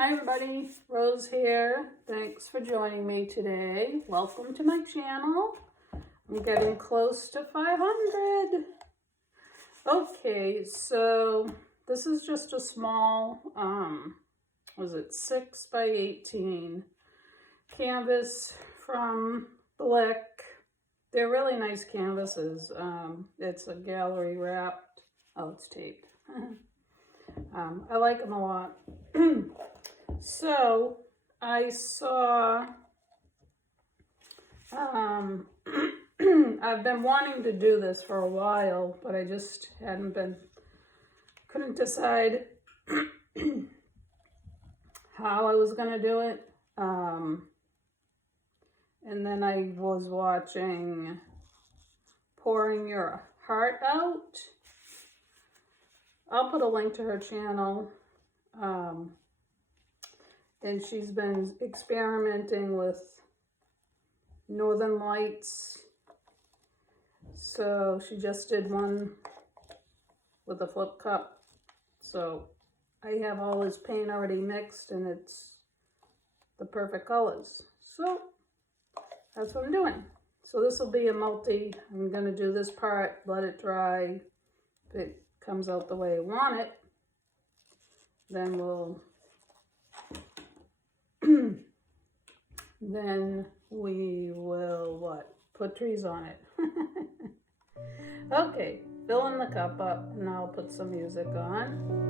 Hi everybody, Rose here. Thanks for joining me today. Welcome to my channel. I'm getting close to 500. Okay, so this is just a small, was it 6 by 18 canvas from Acrylic. They're really nice canvases. It's a gallery wrapped, oh, it's taped. I like them a lot. So I saw, I've been wanting to do this for a while, but I just couldn't decide how I was going to do it. And then I was watching Pouring Your Heart Out. I'll put a link to her channel. And she's been experimenting with Northern Lights. So she just did one with a flip cup. So I have all this paint already mixed and it's the perfect colors. So that's what I'm doing. So this will be a multi. I'm going to do this part, let it dry. If it comes out the way I want it, then we will what? Put trees on it. Okay, filling the cup up and I'll put some music on.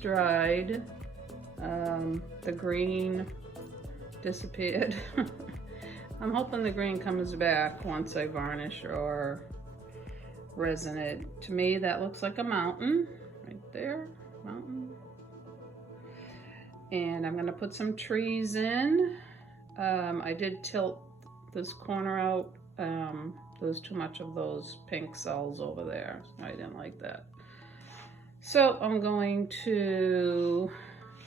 dried. The green disappeared. I'm hoping the green comes back once I varnish or resin it. To me, that looks like a mountain right there, mountain. And I'm gonna put some trees in. I did tilt this corner out. There was too much of those pink cells over there. I didn't like that. So I'm going to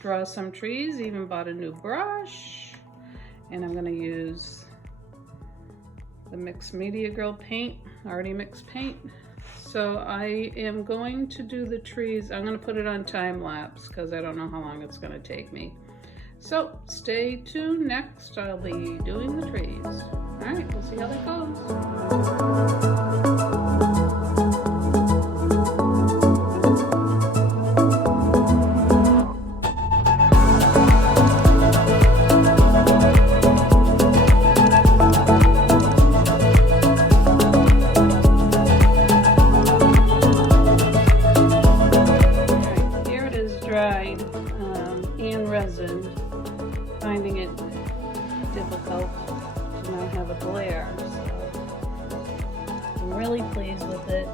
draw some trees, even bought a new brush. And I'm gonna use the Mixed Media Girl paint, already mixed paint. So I am going to do the trees. I'm gonna put it on time lapse because I don't know how long it's gonna take me. So stay tuned. Next, I'll be doing the trees. All right, we'll see how that goes. And resin, finding it difficult to not have a glare, so I'm really pleased with it.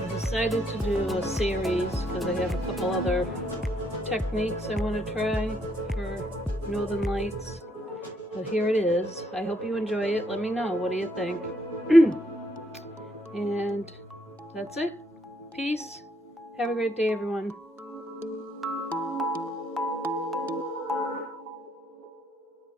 I decided to do a series because I have a couple other techniques I want to try for Northern Lights. But here it is. I hope you enjoy it. Let me know. What do you think? And that's it. Peace. Have a great day, everyone.